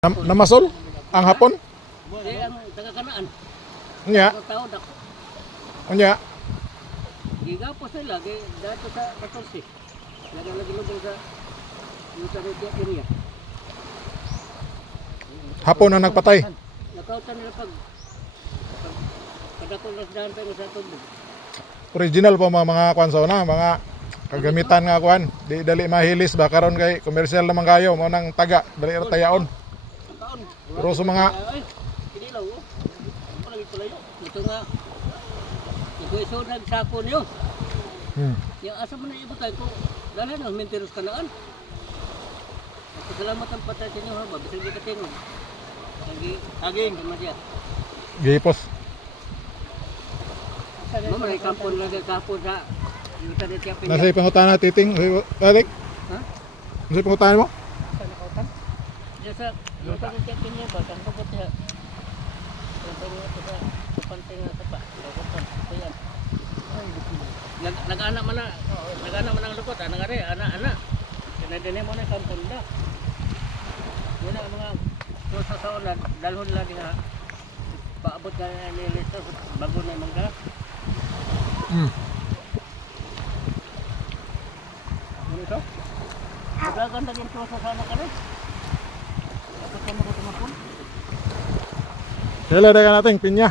Namasol ang hapon? Ang taga-kanaan. Unya, Tao dak. unya. Gigapos nila dato sa 14. Lagi lubong sa yung sa area. Hapon ang nagpatay. Nakautan nila pag kadako nas daan tayo sa tubig. Original po mga kwanso na, mga kagamitan nga kwan. Di dali mahilis ba karon kay komersyal naman kayo mo nang taga dali ra tayaon. Taon. Pero sa mga Ay, kinilaw oh. Ano lagi pala yun? Ito nga. Ito nagsako niyo. Yung asa mo na ibutay ko. Dala na maintenance kanaan. Salamat ang patay sa inyo ha. Bisag di ka tingog. Aging. Kamadya. gipos. Mama, may kampon lang kapon sa yung tadi siya pinya. Nasa pangutana titing, balik. Ha? Nasa pangutana mo? Sa nakautan? Diyan sa yung tadi siya pinya ba? Ang kapot siya. Yung pinya ito sa pantay nga ito pa. Nakautan. Ito yan. Nag-anak man na. Nag-anak man ang lukot. Anang ari. Anak. Sinadinin mo na yung kampon na. Yun ang mga sa saon na dalhon lang nga. Paabot ka na nilista. Bago na yung mga. Ano ito? Magaganda din ito sa sana ka rin. Dapat ka makatumapon. Kailan na natin pinya.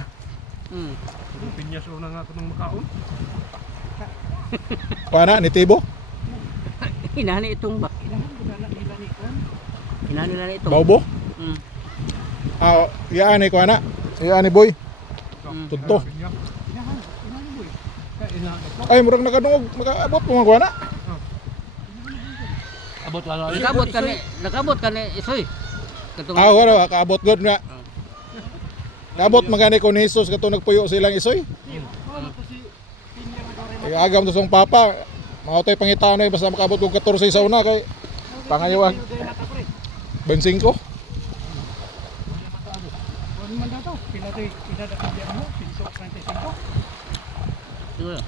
Pinyas una nga ako ng makaon. Pana ni Tibo. Inani itong ba? Inani nila itong. Baubo. Mm. Ah, iyaan ni kuana. Iyaan ni Boy. Tunto. Ay murag nakadungog, makaabot mo mga kuana. Abot wala. Nakabot ka ni Isoy. Ah, wala kaabot god nga. Kaabot magani ko ni Jesus kato nagpuyo silang isoy. Ay agam to song papa. Mautay pangitano basta makaabot kog 14 sa una kay pangayuan. 25. Siguro.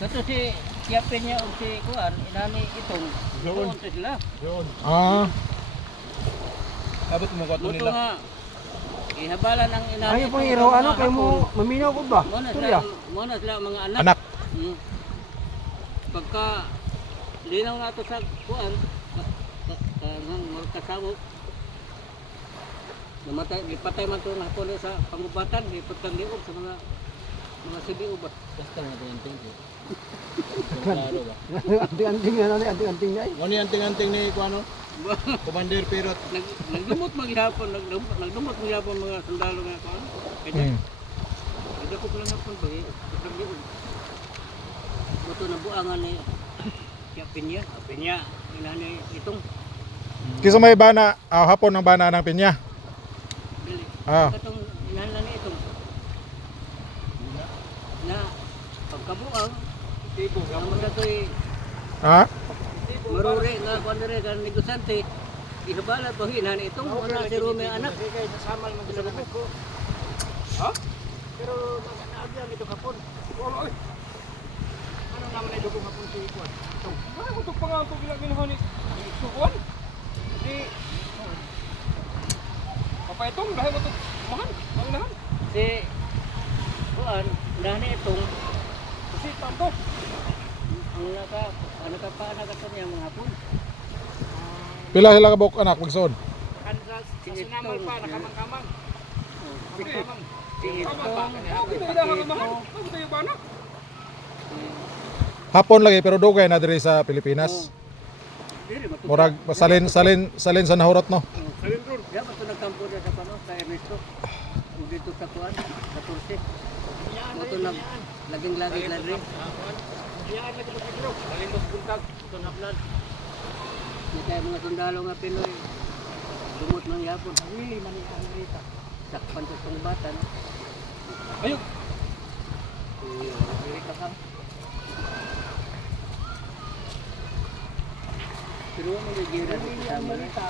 Kato si Yapin niya o si Kuan, inani itong doon sa sila. Ah, Abot mo ko Buto nila. nga, ihabalan ang inani. Ayaw pang iraw, ano, kayo mo maminaw ko ba? Muna sila mga anak. anak. Pagka linaw na ito sa Kuan, kasawo, namatay, ipatay man ito ng hapon sa pangubatan, ipatang liog sa mga sibiog ba? Basta nga ito yung tingin. Klaro ba? Anting-anting na, anting-anting na eh. Ano yung anting-anting ni Kuano? Commander Pirot. Nagdumot maghihapon, nagdumot maghihapon mga sundalo nga Kuan. Kaya, nagdakop lang hapon ba eh, ipatang liog. Buto na buangan ni Pinya, inani itong Kisa may bana, hapon ang bana ng pinya. Dili. Ah. Katong inanla ni itong na pagkabuang tipo gamon sa toy Ha? maruri nga kuan dire kan negosante ihabala to hinan itong una si Rome anak Samal man sa ko. Ha? Pero nag-aagyang ito kapon. Wala oy. Ano naman ay lugong kapon si Kuan? Ay mo to pangato gila ginahan ni Kuan. Di Apa itong dahil mo to mahan. Ang nahan. si kuan nani itong Kasi tanto. ang ano ka pa anak ato niya mga hapon Pila sila kabuk anak magsuod. Kansas, sa sunamal pa, nakamang-kamang. si itong Ako na ang mahan. Ako tayo ba na? Hapon lagi pero dugay na diri sa Pilipinas. diri matuto Murag salin sa nahurot no. Salindron. ya mato nagkampo dia sa pano sa Ernesto ug dito sa kuan 14 moto na laging lagi ladri Diyan lagi mag-ibro. Salindos buntag. ito na plan di tayo mga sundalo nga Pinoy dumot man yapon Willie man ang Amerika. sakpan sa pangbatan Ayun. Amerika ka pero mo di gira Willie sa Amerika.